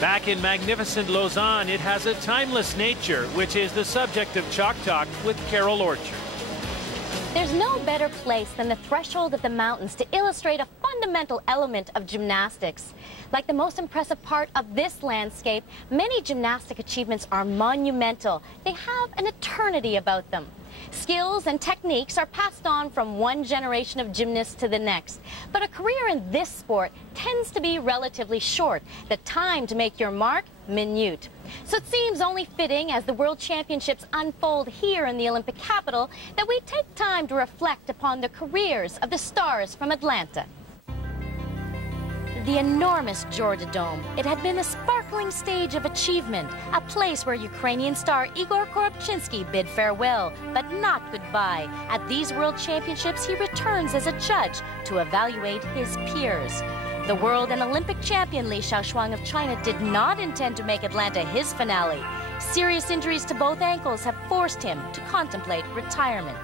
Back in magnificent Lausanne, it has a timeless nature, which is the subject of Chalk Talk with Carol Orchard. There's no better place than the threshold of the mountains to illustrate a fundamental element of gymnastics. Like the most impressive part of this landscape, many gymnastic achievements are monumental. They have an eternity about them. Skills and techniques are passed on from one generation of gymnasts to the next. But a career in this sport tends to be relatively short. The time to make your mark, minute. So it seems only fitting, as the World Championships unfold here in the Olympic capital, that we take time to reflect upon the careers of the stars from Atlanta. The enormous Georgia Dome. It had been a sparkling stage of achievement, a place where Ukrainian star Igor Korobchinsky bid farewell, but not goodbye. At these World Championships, he returns as a judge to evaluate his peers. The world and Olympic champion Li Shaoxuang of China did not intend to make Atlanta his finale. Serious injuries to both ankles have forced him to contemplate retirement.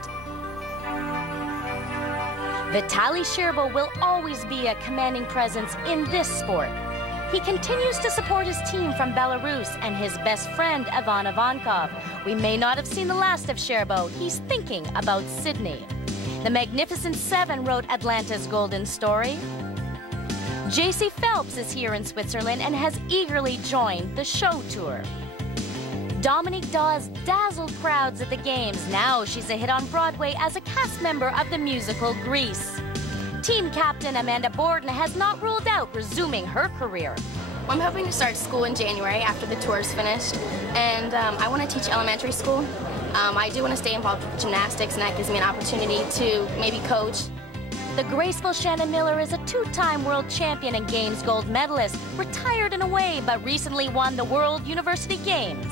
Vitaly Sherbo will always be a commanding presence in this sport. He continues to support his team from Belarus and his best friend, Ivankov. We may not have seen the last of Sherbo. He's thinking about Sydney. The Magnificent Seven wrote Atlanta's golden story. J.C. Phelps is here in Switzerland and has eagerly joined the show tour. Dominique Dawes dazzled crowds at the Games. Now she's a hit on Broadway as a cast member of the musical Grease. Team captain Amanda Borden has not ruled out resuming her career. I'm hoping to start school in January after the tour is finished, and I want to teach elementary school. I do want to stay involved with gymnastics, and that gives me an opportunity to maybe coach. The graceful Shannon Miller is a two-time world champion and Games gold medalist, retired in a way, but recently won the World University Games.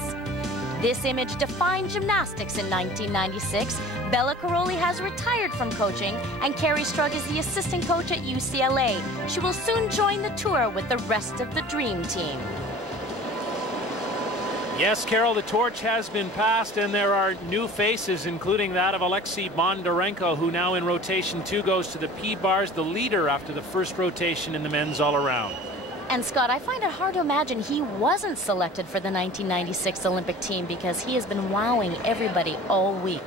This image defined gymnastics in 1996. Bella Caroli has retired from coaching, and Carrie Strug is the assistant coach at UCLA. She will soon join the tour with the rest of the Dream Team. Yes, Carol, the torch has been passed, and there are new faces, including that of Alexei Bondarenko, who now in rotation 2 goes to the P-bars, the leader after the first rotation in the men's all-around. And Scott, I find it hard to imagine he wasn't selected for the 1996 Olympic team, because he has been wowing everybody all week.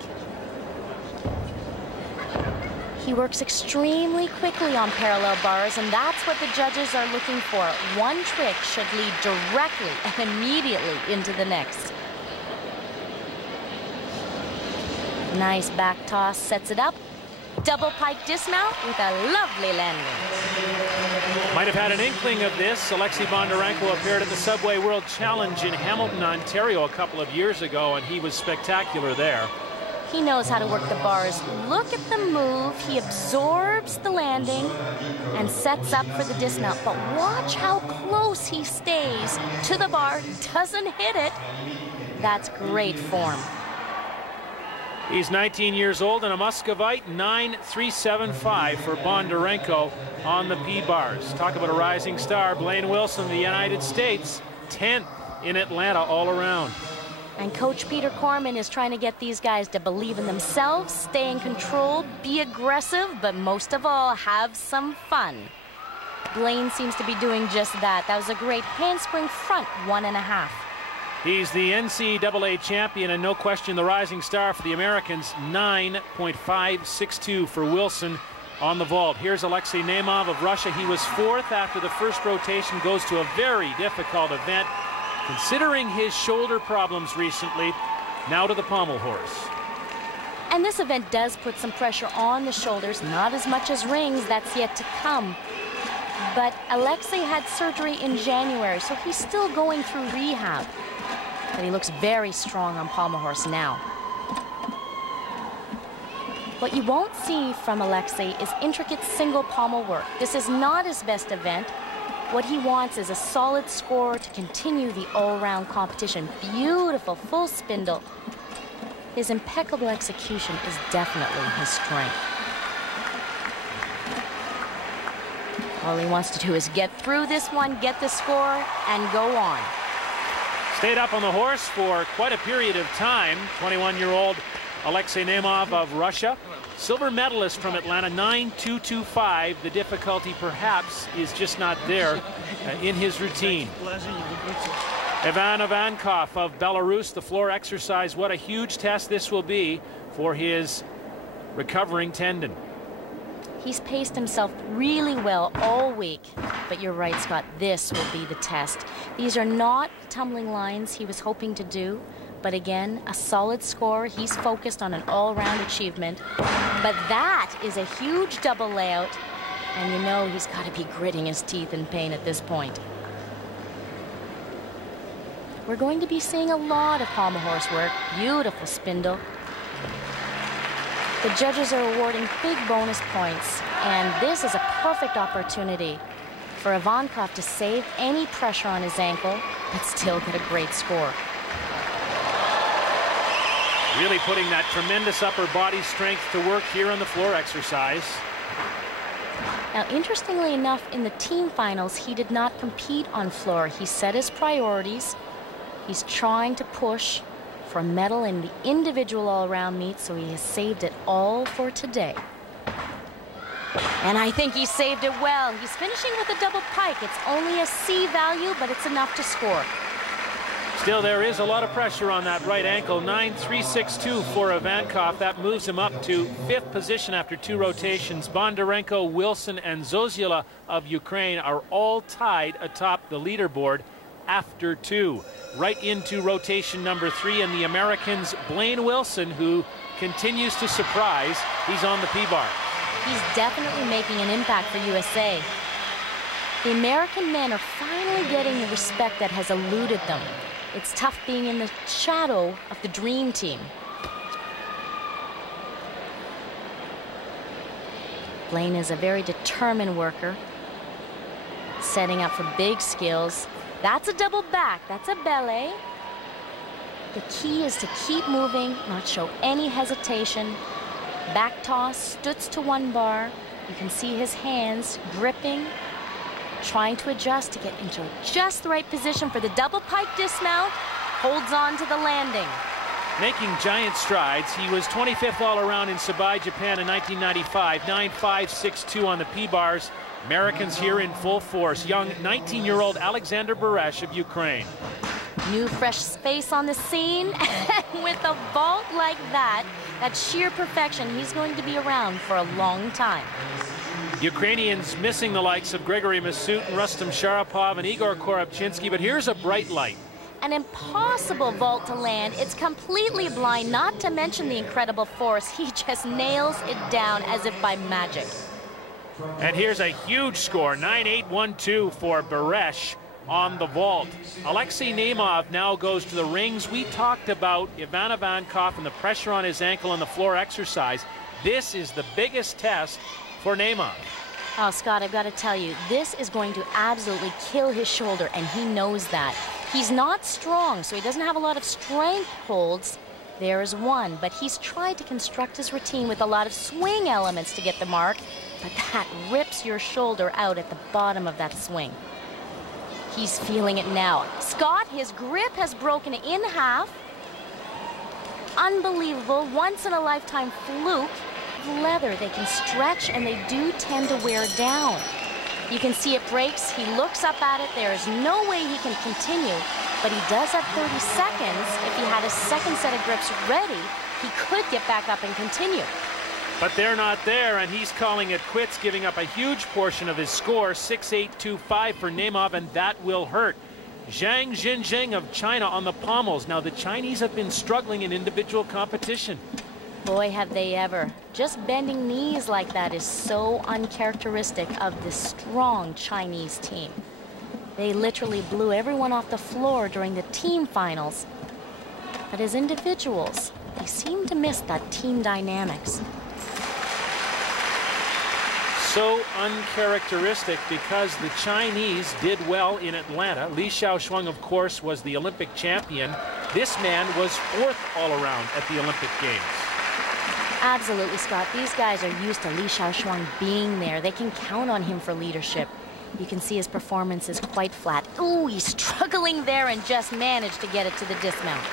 He works extremely quickly on parallel bars, and that's what the judges are looking for. One trick should lead directly and immediately into the next. Nice back toss, sets it up. Double pike dismount with a lovely landing. Might have had an inkling of this. Alexei Bondarenko appeared at the Subway World Challenge in Hamilton, Ontario a couple of years ago, and he was spectacular there. He knows how to work the bars. Look at the move. He absorbs the landing and sets up for the dismount. But watch how close he stays to the bar. Doesn't hit it. That's great form. He's 19 years old and a Muscovite, 9.375 for Bondarenko on the P-bars. Talk about a rising star. Blaine Wilson of the United States, 10th in Atlanta all around. And Coach Peter Corman is trying to get these guys to believe in themselves, stay in control, be aggressive, but most of all, have some fun. Blaine seems to be doing just that. That was a great handspring front 1.5. He's the NCAA champion and no question the rising star for the Americans, 9.562 for Wilson on the vault. Here's Alexei Nemov of Russia. He was 4th after the first rotation, goes to a very difficult event. Considering his shoulder problems recently, now to the pommel horse. And this event does put some pressure on the shoulders, not as much as rings, that's yet to come. But Alexei had surgery in January, so he's still going through rehab. But he looks very strong on pommel horse now. What you won't see from Alexei is intricate single pommel work. This is not his best event. What he wants is a solid score to continue the all-round competition. Beautiful, full spindle. His impeccable execution is definitely his strength. All he wants to do is get through this one, get the score, and go on. Stayed up on the horse for quite a period of time. 21-year-old Alexei Nemov of Russia. silver medalist from Atlanta, 9.225. The difficulty perhaps is just not there in his routine. Ivankov of Belarus, the floor exercise. What a huge test this will be for his recovering tendon. He's paced himself really well all week. But you're right, Scott, this will be the test. These are not tumbling lines he was hoping to do. But again, a solid score. He's focused on an all-round achievement. But that is a huge double layout. And you know he's got to be gritting his teeth in pain at this point. We're going to be seeing a lot of pommel horse work. Beautiful spindle. The judges are awarding big bonus points, and this is a perfect opportunity for Ivankov to save any pressure on his ankle, but still get a great score. Really putting that tremendous upper body strength to work here on the floor exercise. Now, interestingly enough, in the team finals, he did not compete on floor. He set his priorities. He's trying to push for a medal in the individual all-around meet, so he has saved it all for today. And I think he saved it well. He's finishing with a double pike. It's only a C value, but it's enough to score. Still, there is a lot of pressure on that right ankle. 9.362 for Ivankov. That moves him up to 5th position after 2 rotations. Bondarenko, Wilson, and Zozyla of Ukraine are all tied atop the leaderboard after 2. Right into rotation number 3, and the American's Blaine Wilson, who continues to surprise. He's on the P-bar. He's definitely making an impact for USA. The American men are finally getting the respect that has eluded them. It's tough being in the shadow of the dream team. Blaine is a very determined worker, setting up for big skills. That's a double back. That's a belly. The key is to keep moving, not show any hesitation. Back toss, stutz to 1 bar. You can see his hands gripping, trying to adjust to get into just the right position for the double pike dismount. Holds on to the landing. Making giant strides. He was 25th all around in Sabai, Japan in 1995. 9.562 on the P-bars. Americans here in full force. Young 19-year-old Alexander Beresh of Ukraine. New fresh space on the scene. With a vault like that, that sheer perfection, he's going to be around for a long time. Ukrainians missing the likes of Grigory Masut and Rustam Sharapov and Igor Korobchinsky, but here's a bright light. An impossible vault to land. It's completely blind, not to mention the incredible force. He just nails it down as if by magic. And here's a huge score, 9.812 for Beresh on the vault. Alexei Nemov now goes to the rings. We talked about Ivankov and the pressure on his ankle on the floor exercise. This is the biggest test for Nemov. Oh, Scott, I've got to tell you, this is going to absolutely kill his shoulder, and he knows that. He's not strong, so he doesn't have a lot of strength holds. There is one, but he's tried to construct his routine with a lot of swing elements to get the mark, but that rips your shoulder out at the bottom of that swing. He's feeling it now. Scott, his grip has broken in half. Unbelievable, once-in-a-lifetime fluke. Leather, they can stretch, and they do tend to wear down. You can see it breaks. He looks up at it. There is no way he can continue, but he does have 30 seconds. If he had a second set of grips ready, he could get back up and continue. But they're not there, and he's calling it quits, giving up a huge portion of his score, 6.825 for Nemov, and that will hurt. Zhang Jinjing of China on the pommels. Now, the Chinese have been struggling in individual competition. Boy, have they ever. Just bending knees like that is so uncharacteristic of this strong Chinese team. They literally blew everyone off the floor during the team finals. But as individuals, they seem to miss that team dynamics. So uncharacteristic because the Chinese did well in Atlanta. Li Shaoxuang, of course, was the Olympic champion. This man was 4th all around at the Olympic Games. Absolutely, Scott. These guys are used to Li Shaoxuang being there. They can count on him for leadership. You can see his performance is quite flat. Ooh, he's struggling there and just managed to get it to the dismount.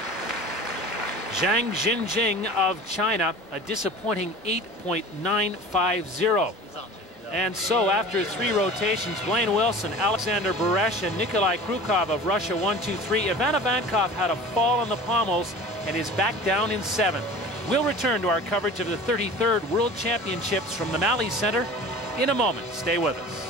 Zhang Jinjing of China, a disappointing 8.950. And so after 3 rotations, Blaine Wilson, Alexander Beresh, and Nikolai Krukov of Russia 1-2-3. Ivankov had a fall on the pommels and is back down in 7th. We'll return to our coverage of the 33rd World Championships from the Mali Center in a moment. Stay with us.